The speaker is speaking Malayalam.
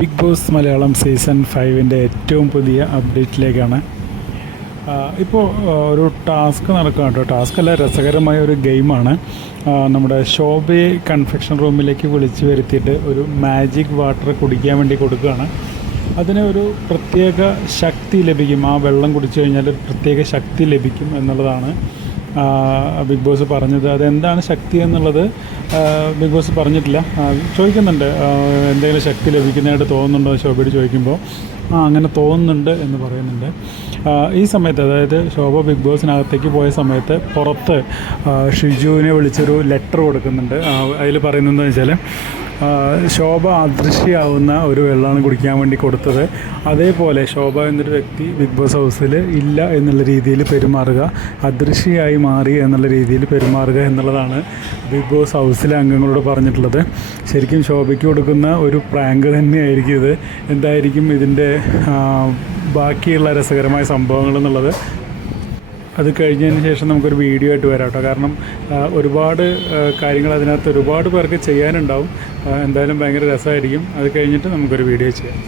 ബിഗ് ബോസ് മലയാളം സീസൺ 5ൻ്റെ ഏറ്റവും പുതിയ അപ്ഡേറ്റിലേക്കാണ്. ഇപ്പോൾ ഒരു ടാസ്ക് നടക്കുകയാണ് കേട്ടോ. ടാസ്ക് അല്ല, രസകരമായ ഒരു ഗെയിമാണ്. നമ്മുടെ ശോഭയെ കൺഫെക്ഷൻ റൂമിലേക്ക് വിളിച്ച് വരുത്തിയിട്ട് ഒരു മാജിക് വാട്ടർ കുടിക്കാൻ വേണ്ടി കൊടുക്കുകയാണ്. അതിന് ഒരു പ്രത്യേക ശക്തി ലഭിക്കും. ആ വെള്ളം കുടിച്ചു കഴിഞ്ഞാൽ ഒരു പ്രത്യേക ശക്തി ലഭിക്കും എന്നുള്ളതാണ് ബിഗ് ബോസ് പറഞ്ഞത്. അതെന്താണ് ശക്തി എന്നുള്ളത് ബിഗ് ബോസ് പറഞ്ഞിട്ടില്ല. ചോദിക്കുന്നുണ്ട്, എന്തെങ്കിലും ശക്തി ലഭിക്കുന്നതായിട്ട് തോന്നുന്നുണ്ടോ ശോഭയോട് ചോദിക്കുമ്പോൾ അങ്ങനെ തോന്നുന്നുണ്ട് എന്ന് പറയുന്നുണ്ട്. ഈ സമയത്ത്, അതായത് ശോഭ ബിഗ് ബോസിനകത്തേക്ക് പോയ സമയത്ത് പുറത്ത് ഷിജുവിനെ വിളിച്ചൊരു ലെറ്റർ കൊടുക്കുന്നുണ്ട്. അതിൽ പറയുന്നതെന്ന് വെച്ചാൽ ശോഭ അദൃശ്യമാവുന്ന ഒരു വെള്ളമാണ് കുടിക്കാൻ വേണ്ടി കൊടുത്തത്. അതേപോലെ ശോഭ എന്നൊരു വ്യക്തി ബിഗ് ബോസ് ഹൗസിൽ ഇല്ല എന്നുള്ള രീതിയിൽ പെരുമാറുക, അദൃശ്യയായി മാറി എന്നുള്ള രീതിയിൽ പെരുമാറുക എന്നുള്ളതാണ് ബിഗ് ബോസ് ഹൗസിലെ അംഗങ്ങളോട് പറഞ്ഞിട്ടുള്ളത്. ശരിക്കും ശോഭയ്ക്ക് കൊടുക്കുന്ന ഒരു പ്രാങ്ക് തന്നെയായിരിക്കും ഇത്. എന്തായിരിക്കും ഇതിൻ്റെ ബാക്കിയുള്ള രസകരമായ സംഭവങ്ങൾ എന്നുള്ളത് അത് കഴിഞ്ഞതിന് ശേഷം നമുക്കൊരു വീഡിയോ ആയിട്ട് വരാം കേട്ടോ. കാരണം ഒരുപാട് കാര്യങ്ങൾ അതിനകത്ത് ഒരുപാട് പേർക്ക് ചെയ്യാനുണ്ടാവും. എന്തായാലും ഭയങ്കര രസമായിരിക്കും. അത് കഴിഞ്ഞിട്ട് നമുക്കൊരു വീഡിയോ ചെയ്യാം.